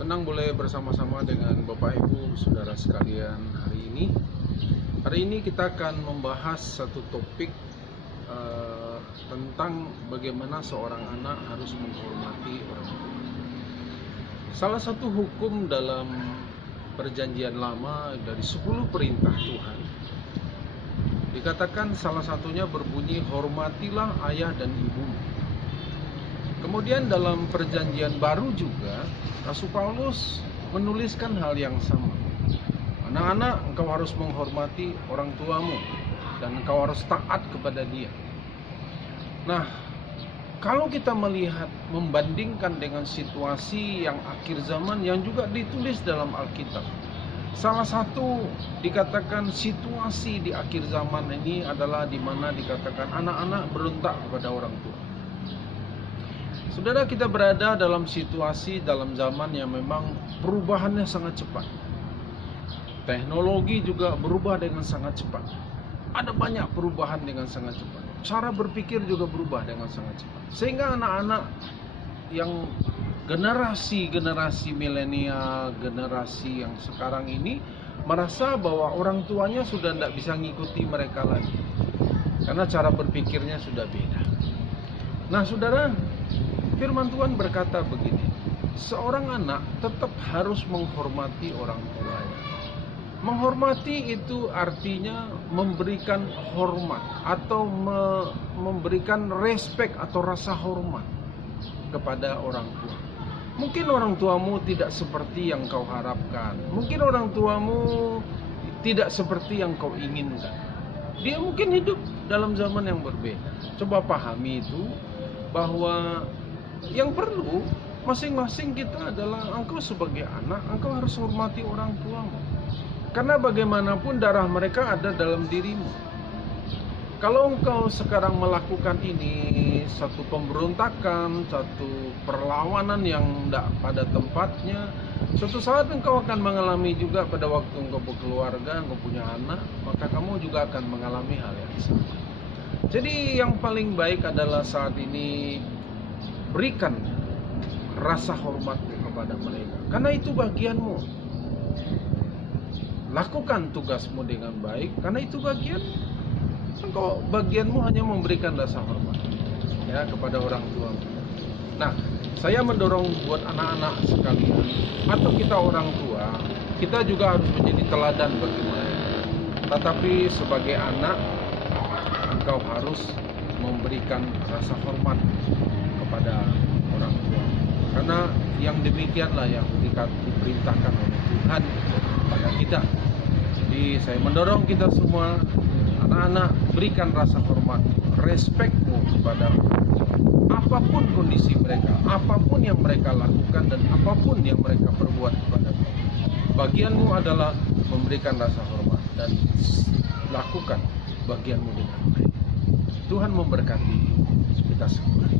Senang boleh bersama-sama dengan Bapak Ibu Saudara sekalian hari ini. Hari ini kita akan membahas satu topik tentang bagaimana seorang anak harus menghormati orang tua. Salah satu hukum dalam Perjanjian Lama dari 10 perintah Tuhan, dikatakan salah satunya berbunyi, hormatilah ayah dan ibumu. Kemudian dalam Perjanjian Baru juga Rasul Paulus menuliskan hal yang sama. Anak-anak, engkau harus menghormati orang tuamu dan engkau harus taat kepada dia. Nah, kalau kita melihat membandingkan dengan situasi yang akhir zaman yang juga ditulis dalam Alkitab, salah satu dikatakan situasi di akhir zaman ini adalah di mana dikatakan anak-anak berontak kepada orang tua. Saudara, kita berada dalam situasi dalam zaman yang memang perubahannya sangat cepat. Teknologi juga berubah dengan sangat cepat. Ada banyak perubahan dengan sangat cepat. Cara berpikir juga berubah dengan sangat cepat. Sehingga anak-anak yang generasi milenial, generasi yang sekarang ini merasa bahwa orang tuanya sudah tidak bisa ngikuti mereka lagi. Karena cara berpikirnya sudah beda. Nah, saudara, firman Tuhan berkata begini, seorang anak tetap harus menghormati orang tuanya. Menghormati itu artinya memberikan hormat atau memberikan respek atau rasa hormat kepada orang tua. Mungkin orang tuamu tidak seperti yang kau harapkan. Mungkin orang tuamu tidak seperti yang kau inginkan. Dia mungkin hidup dalam zaman yang berbeda. Coba pahami itu, bahwa yang perlu masing-masing kita adalah engkau sebagai anak, engkau harus hormati orang tuamu. Karena bagaimanapun darah mereka ada dalam dirimu. Kalau engkau sekarang melakukan ini, satu pemberontakan, satu perlawanan yang tidak pada tempatnya, suatu saat engkau akan mengalami juga pada waktu engkau berkeluarga, engkau punya anak, maka kamu juga akan mengalami hal yang sama. Jadi yang paling baik adalah saat ini berikan rasa hormat kepada mereka, karena itu bagianmu. Lakukan tugasmu dengan baik, karena itu bagian. Engkau bagianmu hanya memberikan rasa hormat ya kepada orang tua. Nah, saya mendorong buat anak-anak sekalian, atau kita orang tua, kita juga harus menjadi teladan bagi mereka. Tetapi sebagai anak, engkau harus memberikan rasa hormat kepada orang tua, karena yang demikianlah yang diperintahkan oleh Tuhan kepada kita. Jadi saya mendorong kita semua, anak-anak, berikan rasa hormat, respekmu kepada apapun kondisi mereka, apapun yang mereka lakukan dan apapun yang mereka perbuat kepada kamu. Bagianmu adalah memberikan rasa hormat dan lakukan bagianmu dengan baik. Tuhan memberkati kita semua.